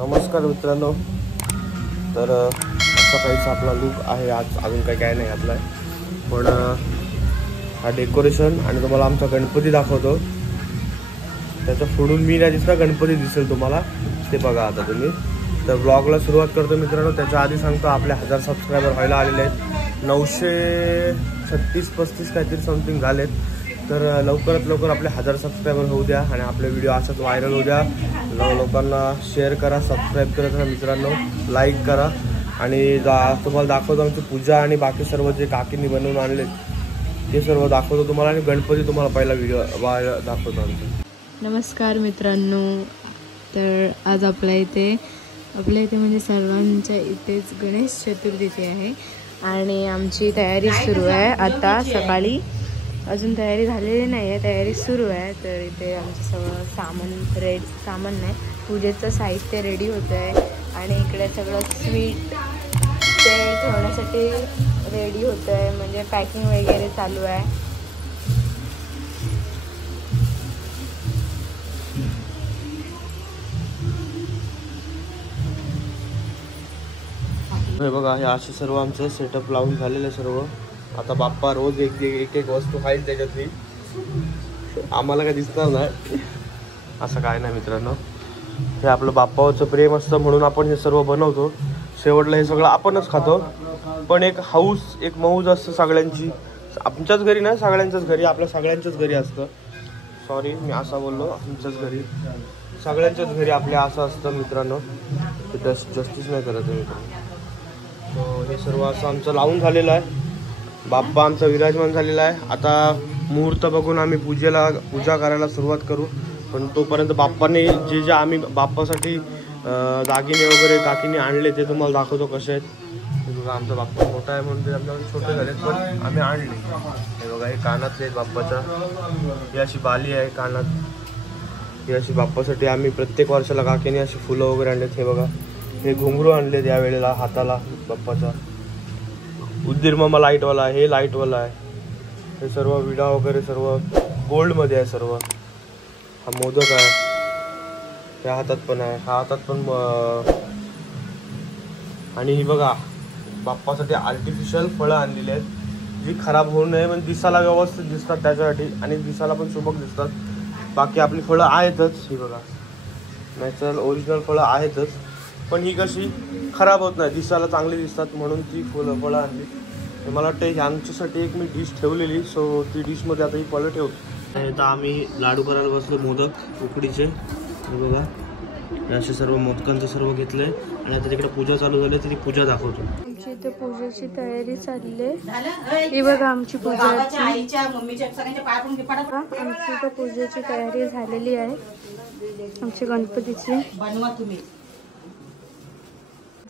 नमस्कार मित्रांनो, तर असा काहीच आपला लुक आहे आज. अजून काय नाही घातला आहे, पण हा डेकोरेशन आणि तुम्हाला आमचा गणपती दाखवतो. त्याच्या पुढून मी नाही दिसला, गणपती दिसेल तुम्हाला, ते बघा आता तुम्ही. तर ब्लॉगला सुरुवात करतो मित्रांनो. त्याच्या आधी सांगतो आपले 1000 सबस्क्रायबर व्हायला आलेले आहेत. 936-35 काहीतरी समथिंग झालेत. तर लवकरात लवकर आपले 1000 सबस्क्रायबर होऊ द्या आणि आपले व्हिडिओ असाच व्हायरल होऊ द्या. लोकांना शेअर करा, सबस्क्राईब करत राहा मित्रांनो, लाईक करा. आणि तुम्हाला दाखवतो आमची पूजा आणि बाकी सर्व जे काकींनी बनवून आणले ते सर्व दाखवतो तुम्हाला. आणि गणपती तुम्हाला पहिला व्हिडिओ दाखवतो आमचा. नमस्कार मित्रांनो. तर आज आपल्या इथे म्हणजे सर्वांच्या इथेच गणेश चतुर्थीची आहे आणि आमची तयारी सुरू आहे. आता सकाळी अजून तयारी झालेली नाही आहे, तयारी सुरू आहे. तर इथे आमचं सगळं सामान नाही, पूजेचं साहित्य रेडी होतं आहे. आणि इकडे सगळं स्वीट ते ठेवण्यासाठी रेडी होतं आहे, म्हणजे पॅकिंग वगैरे चालू आहे. हे बघा, हे असे सर्व आमचं सेटअप लावून झालेलं आहे सर्व. आता बाप्पा रोज एक वस्तू खाईल त्याच्यातली, आम्हाला काय दिसणार नाही असं काय नाही मित्रांनो. हे आपलं बाप्पावरचं प्रेम असतं म्हणून आपण हे सर्व बनवतो. शेवटला हे सगळं आपणच खातो, पण एक हाऊस, एक मौज असतं सगळ्यांची. आमच्याच घरी नाही, सगळ्यांच्याच घरी, आपल्या सगळ्यांच्याच घरी असतं. सॉरी मी असा बोललो, आमच्याच घरी, सगळ्यांच्याच घरी आपल्या असं असतं मित्रांनो. ते जस्टिस नाही करत आहे मित्रांनो. तो हे सर्व असं आमचं लावून झालेलं आहे. बाप्पा आमचा विराजमान झालेला आहे. आता मुहूर्त बघून आम्ही पूजा करायला सुरुवात करू. पण तोपर्यंत बाप्पाने जे आम्ही बाप्पासाठी दागिने वगैरे काकीने आणले ते तुम्हाला दाखवतो कसे आहेत. हे बघा, आमचा बाप्पा मोठा आहे म्हणून ते आमच्याकडे छोटे झालेत, पण आम्ही आणले. हे बघा, हे कानातले आहेत बाप्पाच्या, ही अशी बाली आहे कानात. ही अशी बाप्पासाठी आम्ही प्रत्येक वर्षाला काकीने अशी फुलं वगैरे आणलेत. हे बघा, हे घुंगरू आणलेत यावेळेला हाताला बाप्पाचा. उद्दिरमामा लाईटवाला आहे, हे लाईटवाला आहे. हे सर्व विडा वगैरे सर्व गोल्डमध्ये आहे सर्व. हा मोदक आहे, त्या हातात पण आहे, हा हातात पण. आणि ही बघा, बाप्पासाठी आर्टिफिशियल फळं आणलेली आहेत, जी खराब होऊ नये म्हणजे दिसायला व्यवस्थित दिसतात त्याच्यासाठी, आणि दिसायला पण सुबक दिसतात. बाकी आपली फळं आहेतच, ही बघा नॅचरल ओरिजिनल फळं आहेतच, पण ही कशी खराब होत नाही, दिसायला चांगली दिसतात म्हणून ती फळं आणली. मला वाटतं ह्यांच्यासाठी एक मी डिश ठेवलेली, सो ती डिशमध्ये आता ही फळं ठेवतो. आता आम्ही लाडू करायला बसलो, मोदक उकडीचे. हे बघा, असे सर्व मोदकांचं सर्व घेतलंय. आणि आता तिकडे पूजा चालू झाली, तरी पूजा दाखवतो. आमची इथे पूजेची तयारी चालली आहे. ही बघा आमची पूजेची पूजेची तयारी झालेली आहे. आमची गणपतीची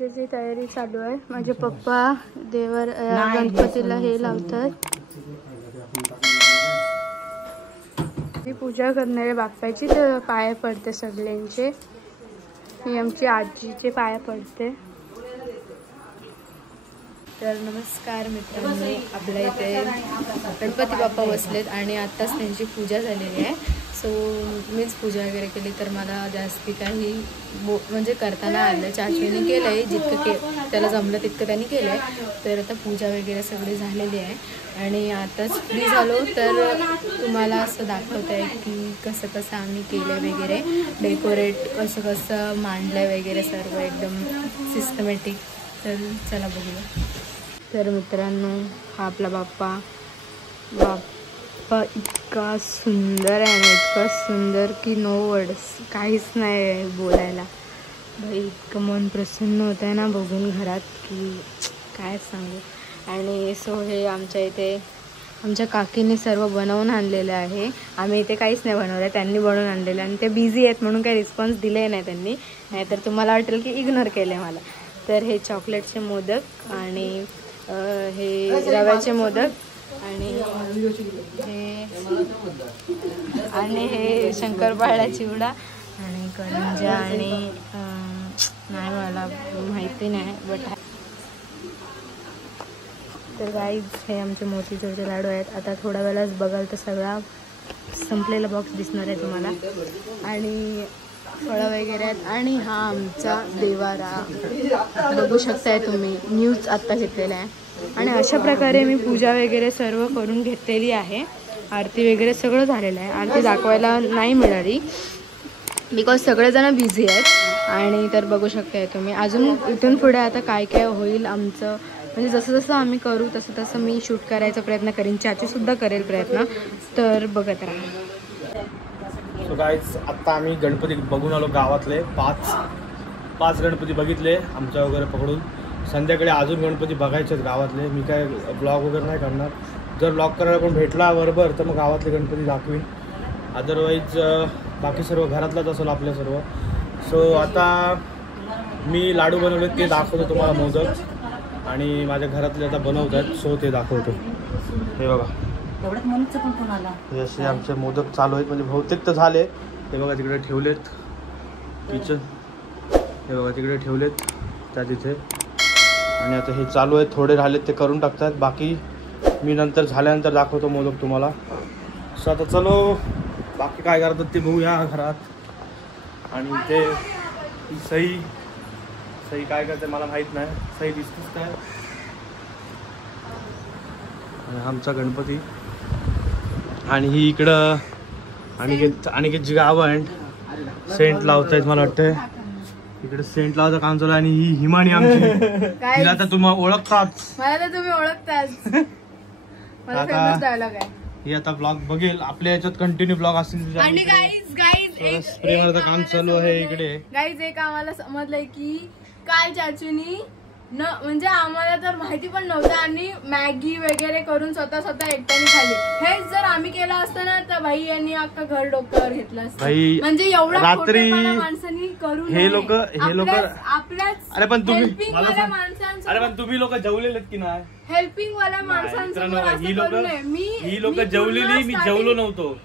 पूजेची तयारी चालू आहे. माझे पप्पा गणपतीला हे लावतात. मी पूजा करणारे बाप्पाची, तर पाया पडते सगळ्यांचे. ही आमची आजीचे पाया पडते. तर नमस्कार मित्रांनो, आपल्या इथे गणपती बाप्पा बसलेत आणि आत्ताच त्यांची पूजा झालेली आहे. सो मीच पूजा वगैरे केली, तर मला जास्ती काही म्हणजे करताना आलं. चाचीने केलं आहे, जितकं त्याला जमलं तितकं त्यांनी केलं आहे. तर आता पूजा वगैरे सगळी झालेली आहे आणि आताच फ्री झालो, तर तुम्हाला असं दाखवत आहे की कसं आम्ही केलं वगैरे, डेकोरेट कसं मांडलं वगैरे, सर्व एकदम सिस्टमॅटिक. तर चला बघूया. तर मित्रांनो, हा आपला बाप्पा इतका सुंदर आहे ना, इतका सुंदर की नो वर्ड्स, काहीच नाही बोलायला. भाई इतकं मन प्रसन्न होत आहे ना बघून घरात, की काय सांगू. आणि सो हे आमच्या इथे आमच्या काकीने सर्व बनवून आणलेलं आहे. आम्ही इथे काहीच नाही बनवलं, त्यांनी बनवून आणलेलं. आणि ते बिझी आहेत म्हणून काही रिस्पॉन्स दिले नाही त्यांनी, नाहीतर तुम्हाला वाटेल की इग्नोर केले मला. तर हे चॉकलेटचे मोदक आणि हे रव्याचे मोदक आणि हे शंकरपाळ्या चिवडा आणि करंजा आणि नाही मला माहिती नाही, बट तर गाईज हे आमचे मोतीचूरचे लाडू आहेत. आता थोड्या वेळाच बघाल तर सगळा संपलेला बॉक्स दिसणार आहे तुम्हाला. आणि फळं वगैरे आहेत आणि हा आमचा देवारा बघू शकताय तुम्ही, न्यूज आत्ता घेतलेला आहे. आणि अशा प्रकारे मी पूजा वगैरे सर्व करून घेतलेली आहे. आरती वगैरे सगळं झालेलं आहे. आरती दाखवायला नाही मिळाली बिकॉज सगळेजण बिझी आहेत. आणि तर बघू शकताय तुम्ही अजून इथून पुढे आता काय काय होईल आमचं, म्हणजे जसं जसं आम्ही करू तसं तसं मी शूट करायचा प्रयत्न करीन, चाचूसुद्धा करेल प्रयत्न, तर बघत राहा. सो गाईज आत्ता आम्ही गणपती बघून आलो गावातले पाच गणपती बघितले आमच्या वगैरे पकडून. संध्याकाळी अजून गणपती बघायचे आहेत गावातले. मी काय ब्लॉग वगैरे नाही करणार. जर ब्लॉग करायला कोण भेटला बरोबर तर मग गावातले गणपती दाखवीन. अदरवाईज बाकी सर्व घरातलाच असेल आपल्या सर्व. सो आता मी लाडू बनवले ते दाखवतो तुम्हाला, मोदक, आणि माझ्या घरातले आता बनवतात सो ते दाखवतो. हे बघा हे असे आमचे मोदक चालू आहेत, म्हणजे बहुतेक तर झाले. हे बघा तिकडे ठेवलेत किचन, हे बघा तिकडे ठेवलेत त्या तिथे. आणि आता हे चालू आहेत, थोडे राहिलेत ते करून टाकतात. बाकी मी नंतर झाल्यानंतर दाखवतो मोदक तुम्हाला. सो आता चलो बाकी काय करतात ते बघूया घरात. आणि ते सई काय करते मला माहीत नाही. सई दिसतेच काय. आमचा गणपती आणि ही इकडं अनिकेतची गावं सेंट लावतायत मला वाटतंय. इकडे सेंट लावायचं काम चालू आहे. आणि ही हिमानी आमची, तिला आता तुम्ही ओळखताच, मला तर तुम्ही ओळखताच. मला फेमस डायलॉग आहे. ही आता ब्लॉग बघेल आपल्या याच्यात, कंटिन्यू ब्लॉग असतील. आणि गाईज स्प्रेवरचं काम चालू आहे इकडे. गाईज एक आम्हाला समजलंय की काल चाचूनी म्हणजे आम्हाला तर माहिती पण नव्हतं आणि मॅगी वगैरे करून स्वतः एकट्याने खाली. हेच जर आम्ही केलं असतं ना तर भाई यांनी अख्खा घर डोक्यावर घेतलं असतं. म्हणजे एवढा रात्री माणसांनी करून हे लोक आपल्याच अरे पण तुम्ही माणसांचं तुम्ही लोक जेवलेलेत की नाही? हेल्पिंग वाल्या माणसांसमोर ही लोक जेवलेली, मी जेवलो नव्हतो.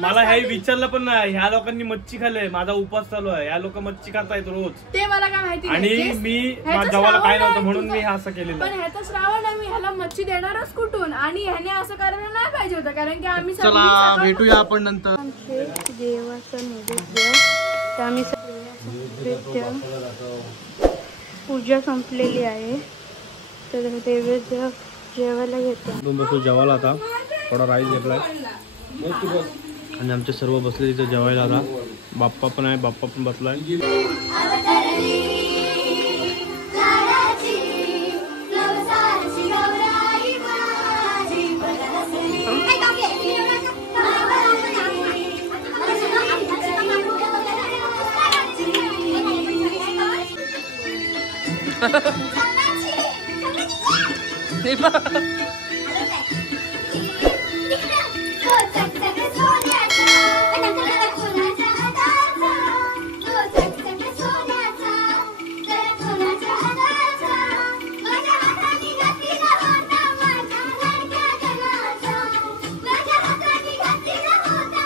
मला हे विचारलं पण नाही. ह्या लोकांनी मच्छी खाल्ले, माझा उपास चालू आहे. ह्या लोक मच्छी खातायत रोज, ते मला काय माहिती. आणि मी जेवायला काय नव्हतं म्हणून मी असं केलेलं. पण ह्याचा श्रावण आहे, मी ह्याला मच्छी देणारच कुठून. आणि ह्याने असं करायला नाही पाहिजे होतं, कारण की आम्ही चला भेटूया आपण नंतर. देवाचं नैवेद्य, आम्ही पूजा संपलेली आहे तर नैवेद्य जेवायला घेतो. दोन बसू जेवायला. आता थोडा राईस घेतलाय आणि आमचे सर्व बसले तिथे जेवायला. आता बाप्पा पण आहे, बाप्पा पण बसलाय.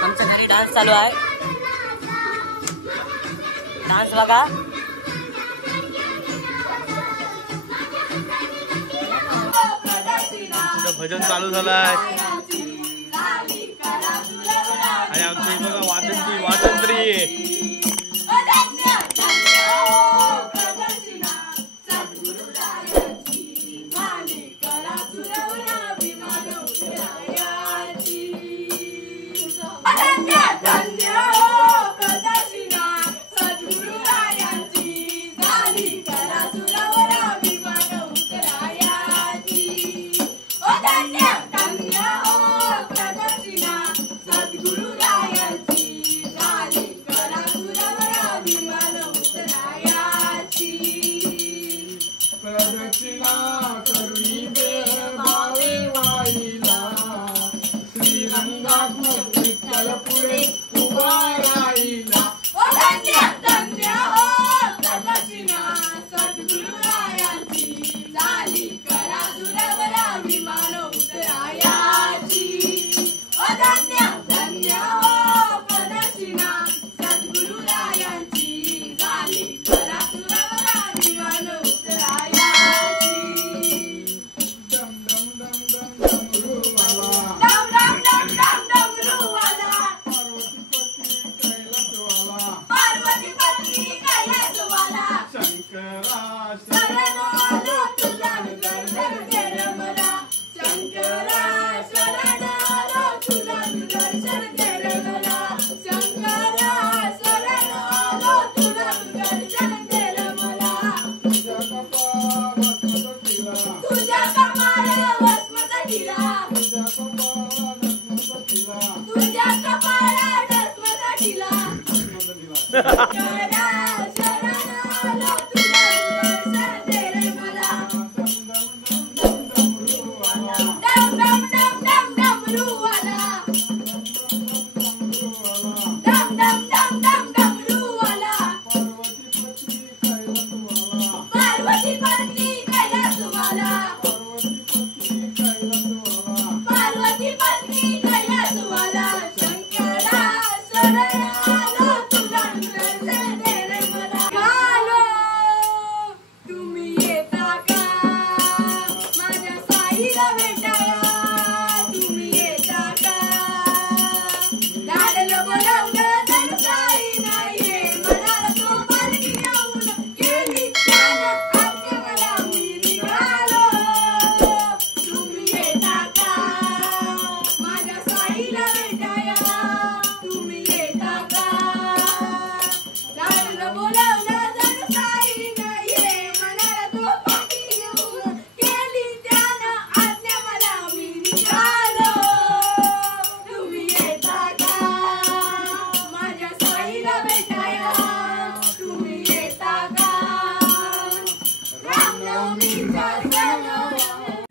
आमच्या घरी डान्स चालू आहे. डान्स बघा. भजन चालू झालंय आणि आमच्या बघा वाजंत्री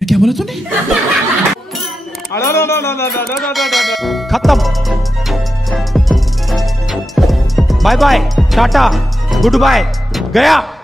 क्या बोला तूने? खत्म। Bye bye, tata, goodbye, गया।